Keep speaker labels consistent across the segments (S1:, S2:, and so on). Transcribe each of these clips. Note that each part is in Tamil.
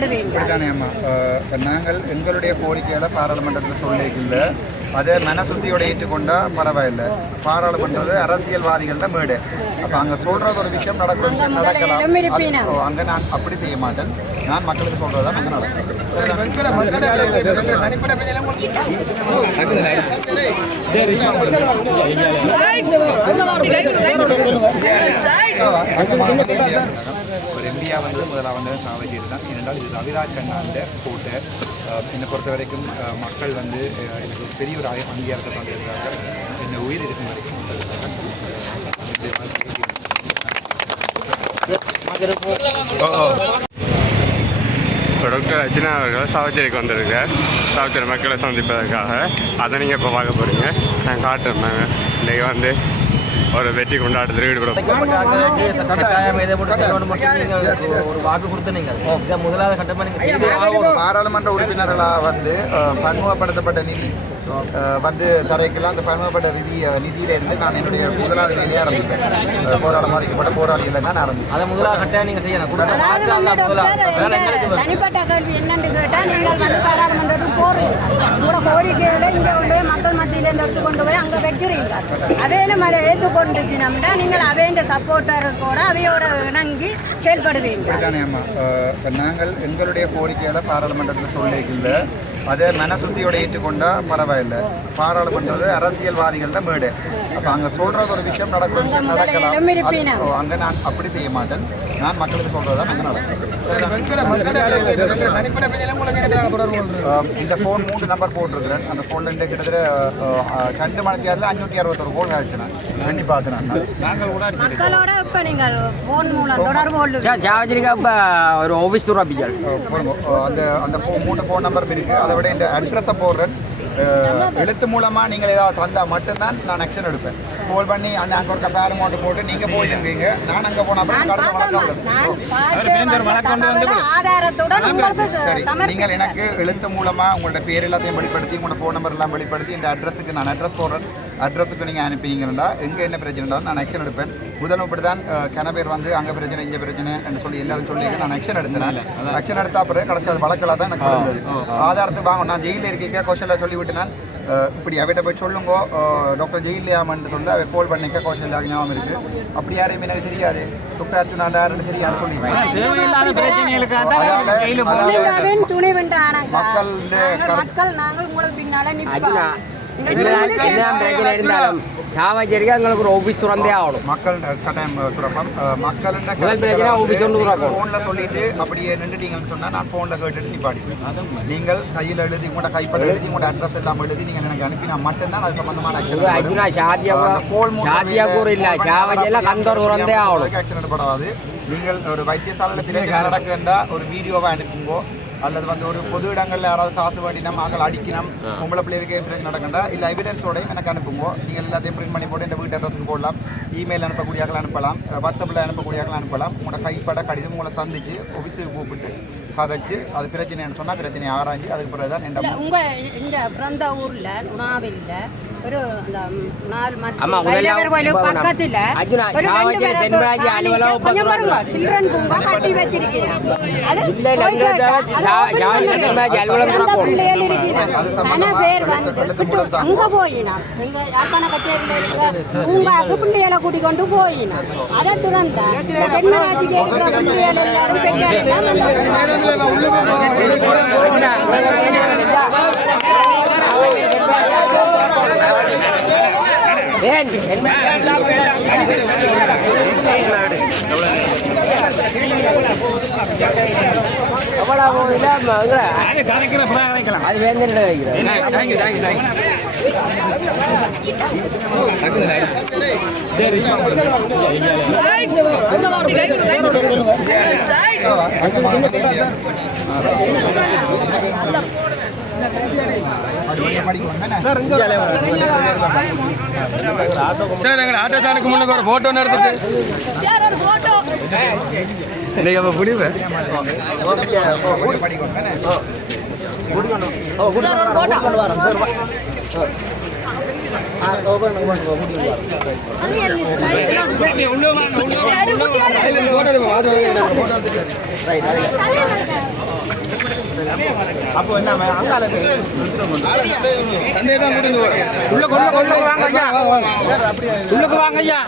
S1: செயல்படுவீங்க
S2: அப்படித்தானே அம்மா? அஹ், நாங்கள் எங்களுடைய கோரிக்கைகளை பாராளுமன்றத்தில் சொல்லிக்கல அதை மனசுத்தியோட ஏற்றுக்கொண்டா பரவாயில்லை. பாராளுமன்றது அரசியல்வாதிகள்ட்ட மேடு. அப்போ அங்கே சொல்றது ஒரு விஷயம் நடக்கும்.
S1: அங்க
S2: நடக்கலாம். அங்க நான் அப்படி செய்ய மாட்டேன். நான் மக்களுக்கு சொல்றதா அங்கே நடக்கும். ஒரு எம்பியா வந்து முதலாக வந்து சாவஜியர் தான் ஏனென்றால் இது ரவிராஜ் கண்ணாண்ட கோட்டை. என்னை பொறுத்த வரைக்கும் மக்கள் வந்து எனக்கு ஒரு பெரிய ஒரு அங்கி- அங்கீகாரத்தை கொண்டிருக்காங்க என்னை உயிர் இருக்கும் வரைக்கும்
S3: டாக்டர் அர்ஜுனா அவர்கள் சாவச்சேரிக்கு வந்திருக்கார் சாவச்சேரி மக்களை சந்திப்பதற்காக. அதை நீங்கள் இப்போ பார்க்க போகிறீங்க நான் காட்டுறேன் இன்றைக்கி வந்து ஒரு வெற்றி
S4: மட்டும் நீங்க ஒரு வாக்கு கொடுத்தனீங்க இதை முதலாவது கட்டமா நீங்க செய்து ஆகணும்.
S2: பாராளுமன்ற உறுப்பினர்களாக வந்து பன்முகப்படுத்தப்பட்ட நிதி. வந்து தரைக்கெல்லாம் அந்த பன்முகப்பட்ட நிதி அஹ், நிதியிலிருந்து நான் என்னுடைய முதலாவது வேலையை ஆரம்பித்தேன் அஹ், போராட பாதிக்கப்பட்ட போராளிகளை நான் ஆரம்பித்தேன்
S4: அதை முதலாவது கட்டாயம் நீங்க செய்யணும். கொடுத்த
S1: அதாவது
S4: வாக்கு
S1: வந்து
S4: அல்ல முதலாவது
S1: டாக்டர்
S4: அதான் எங்களுக்கு
S1: இந்த
S4: வரும்.
S1: தனிப்பட்ட கேள்வி என்னன்னு கேட்டா நீங்கள் வந்து பாராளுமன்றத்துக்கு போறீங்க. உங்களோட கோரிக்கைகளை இங்க உள்ள மக்கள் மத்தியில இருந்து எடுத்து கொண்டு போய் அங்க வைக்கிறீங்க. அவையில மேல ஏற்றுக்கொண்டுச்சுனோம்னா நீங்கள் அவையின் சப்போர்ட்டரோட அவையோட இணங்கி செயல்படுவீங்க.
S2: நாங்கள் எங்களுடைய கோரிக்கைகளை பாராளுமன்றத்தில் சொல்லிக்கல அதை மனசுத்தியோட ஏற்றுக்கொண்டா பரவாயில்லை. பாராளுமன்றது அரசியல்வாதிகள்ட்ட மேடு. அப்போ அங்கே சொல்றது ஒரு விஷயம் நடக்கும் நடக்கலாம். அங்க நான் அப்படி செய்ய மாட்டேன். நான் மக்களுக்கு சொல்றதா அங்கே நடக்கும்? அஹ், இந்த ஃபோன் மூணு நம்பர் போட்டிருக்கிறேன். அந்த ஃபோன்ல இருந்து கிட்டத்தட்ட ரெண்டு மணிக்கு நேரத்தில் அஞ்சூற்றி அறுபத்தொரு கோல் ஆயிடுச்சு நான் பண்ணி பார்த்தேன் நான்
S1: மக்களோட இப்ப நீங்கள் போன் மூலம் தொடர்பு
S5: இப்போ ஒரு ஆஃபீஸ் தூரம்
S2: அந்த அந்த மூணு ஃபோன் நம்பர் இருக்கு. அதை விட இந்த அட்ரஸை போடுறேன். எழுத்து மூலமா நீங்கள் ஏதாவது தந்தா மட்டும்தான் நான் ஆக்ஷன் எடுப்பேன். கால் பண்ணி அந்த அங்கே ஒரு பேர் அமௌண்ட் போட்டு நீங்க போயிருக்கீங்க நான் அங்கே போன அப்புறம்
S1: பார்க்க
S2: வழக்கம் சரி நீங்கள் எனக்கு எழுத்து மூலமா உங்களோட பேர் எல்லாத்தையும் வெளிப்படுத்தி உங்களோட ஃபோன் நம்பர் எல்லாம் வெளிப்படுத்தி இந்த அட்ரஸுக்கு நான் அட்ரஸ் போடுறேன். அட்ரஸுக்கு நீங்கள் அனுப்பினீங்கன்னா எங்கே என்ன பிரச்சனை நான் ஆக்ஷன் எடுப்பேன். முதல் இப்படி தான் கன பேர் வந்து அங்கே பிரச்சனை இங்கே பிரச்சனை என்று சொல்லி எல்லாரும் சொல்லி நான் ஆக்ஷன் எடுத்தேன். ஆக்ஷன் எடுத்த பிறகு கடைசி அது வழக்கில் தான் எனக்கு இருந்தது ஆதாரத்தை வாங்க நான் ஜெயிலில் இருக்கீங்க கொஷனில் சொல்லிவிட்டு நான் இப்படி அவைகிட்ட போய் சொல்லுங்க டாக்டர் ஜெயிலியாமன்னு சொல்லி அவை கால் பண்ணிக்க கௌசல்யா ஞாபகம் இருக்கு. அப்படி யாரையும் எனக்கு தெரியாது. டாக்டர் அர்ஜுனா யாருன்னு தெரியாது சொல்லி. மக்கள்
S1: மக்கள் நாங்கள் உங்களுக்கு பின்னால
S5: அர்ஜுனா
S1: நிற்போம்
S5: என்ன என்ன பிரச்சனை இருந்தாலும் சாவச்சேரிக்கு எங்களுக்கு ஒரு ஆஃபீஸ் திறந்தே ஆகணும்
S2: மக்கள் கட்டாயம் துறப்பம் மக்கள்
S5: முதல் பிரச்சனை office ஒன்று துறப்போம்.
S2: ஃபோனில் சொல்லிட்டு அப்படியே நின்றுட்டீங்கன்னு சொன்னால் நான் ஃபோனில் கேட்டுட்டு நிப்பாடிப்பேன் நீங்கள் கையில் எழுதி உங்களோட கைப்பட எழுதி உங்களோட அட்ரஸ் எல்லாம் எழுதி நீங்கள் எனக்கு அனுப்பினா மட்டும்தான் அது சம்பந்தமான action
S5: இது அர்ஜுனா சாத்தியா கூட-
S2: அந்த
S5: இல்ல. கந்தர் திறந்தே ஆகணும்.
S2: action எடுக்கப்படாது நீங்கள் ஒரு வைத்தியசாலையில் பிரச்சனை நடக்குதுன்னா ஒரு வீடியோவை அனுப்புங்கோ அல்லது வந்து ஒரு பொது இடங்கள்ல யாராவது காசு வேண்டினா ஆக்கள் அடிக்கணும் பொம்பளை பிள்ளைகளுக்கு பிரச்சனை நடக்கண்டா? இல்லை எவிடன்ஸோடையும் எனக்கு அனுப்புங்க? நீங்கள் எல்லாத்தையும் பிரிண்ட் பண்ணி போட்டு இந்த வீட்டு அட்ரஸுக்கு போடலாம். இமெயில் அனுப்பக்கூடிய ஆக்கள் அனுப்பலாம். வாட்ஸ்அப்பில் அனுப்பக்கூடிய ஆக்கள் அனுப்பலாம். உங்களோட கைப்பட கடிதம் உங்களை சந்திச்சு ஆஃபீஸுக்கு கூப்பிட்டு கதைச்சு அது பிரச்சனைன்னு சொன்னால் பிரச்சனையை ஆராய்ஞ்சு அதுக்கு பிறகு தான்
S1: இல்ல
S2: என்ன
S1: உங்க இந்த பிறந்த ஊர்ல உணாவில்ல மத்தி
S5: முதல்ல
S1: வைரவர் கோயிலுக்கு
S5: இப்ப
S1: பக்கத்துல
S5: அர்ஜுனா,
S1: ஒரு ரெண்டு
S5: சாவச்சேரி
S1: பேரை அது வந்து. அங்க போயினா எங்க யாழ்ப்பாண கச்சேரியில இருக்க பிள்ளைகளை கொண்டு போயினா துறந்த தென்மராட்சிக்கு இருக்கிற பிள்ளைகள் எல்லாரும் பெற்றார்கள்
S5: ஏன் என்ன எவ்வளவு இல்லாம இதுல- அது வேந்தன் வைக்கிறேன்
S6: சார் எங்கள் ஆட்டோசானுக்கு முன்னுக்கு ஒரு ஃபோட்டோ எடுத்துட்டு. இன்னைக்கு அப்போ முடிவு ஆட்டோ எடுத்துட்டு
S2: அப்போ என்ன அங்கால
S6: வர உள்ள கொள்ள வாங்க ஐயா. உள்ளுக்கு வாங்க ஐயா.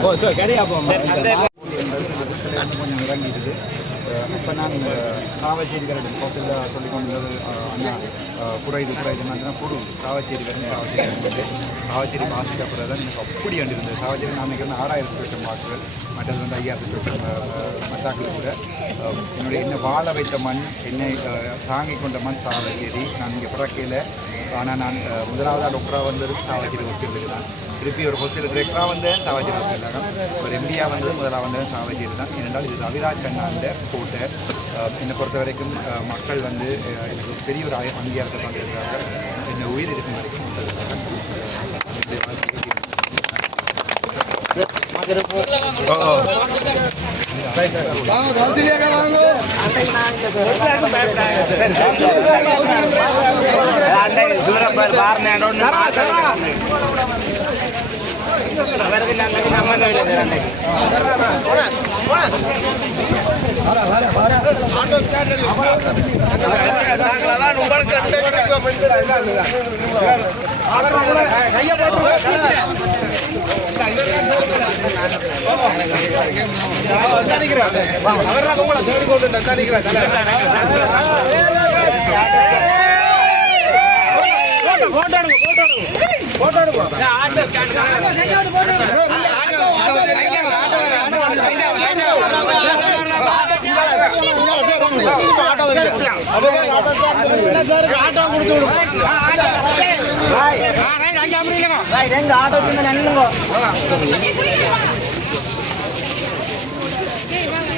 S6: ஓ சார் கிடையா
S2: இப்போ நான் சாவச்சேரி கரடு ஹோட்டலில் சொல்லி கொண்டது அண்ணா குறைது குறைது குறைதுன்னா குடு. சாவச்சேரி கரடு சாவச்சேரி வந்து சாவச்சேரி பாசிக்கு அப்புறம் தான் எனக்கு அப்படி அண்டு சாவச்சேரி நான் வந்து ஆறாயிரத்து லட்சம் வாக்குகள் மற்றது வந்து ஐயாயிரத்து லட்சம் மத்தாக்கள் கூட. என்னுடைய என்ன வாழ வைத்த மண் என்னை அஹ், தாங்கிக் கொண்ட மண் சாவச்சேரி. நான் இங்கே பிறக்கையில் ஆனால் நான் முதலாவதாக டாக்டராக வந்தது சாவச்சேரி ஹாஸ்பிட்டலுக்கு தான் திருப்பி ஒரு ஹாஸ்பிட்டல் டிரெக்டராக வந்தேன் சாவாஜி ஹாஸ்பிட்டல் தான் ஒரு எம்பியா வந்தது முதலாக வந்தது சாவாஜி தான். ஏனென்றால் இது ரவிராஜ் கண்ணாண்ட கோட்டை என்னை பொறுத்த வரைக்கும் மக்கள் வந்து எனக்கு ஒரு பெரிய ஒரு அ- அங்கீகாரத்தை தந்திருக்கிறார்கள். என்னை உயிர் இருக்கும் வரைக்கும் என்னுடைய வாழ்க்கையை
S6: అంటే సూరబారు బాగా
S7: ఎవరికి దాంట్లోకి సంబంధం లేదు అండి
S6: உங்களுக்கு ஆட்டோ
S7: கொடுத்து விடுவோம் ரெண்டு ஆட்டோ நல்லுங்க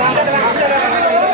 S7: வாங்க அந்த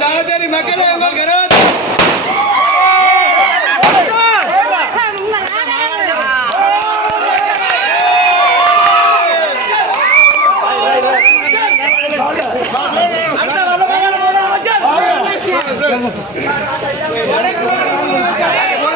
S7: சகோதரி
S6: மக்களே உங்கள் கராத் வணக்கம்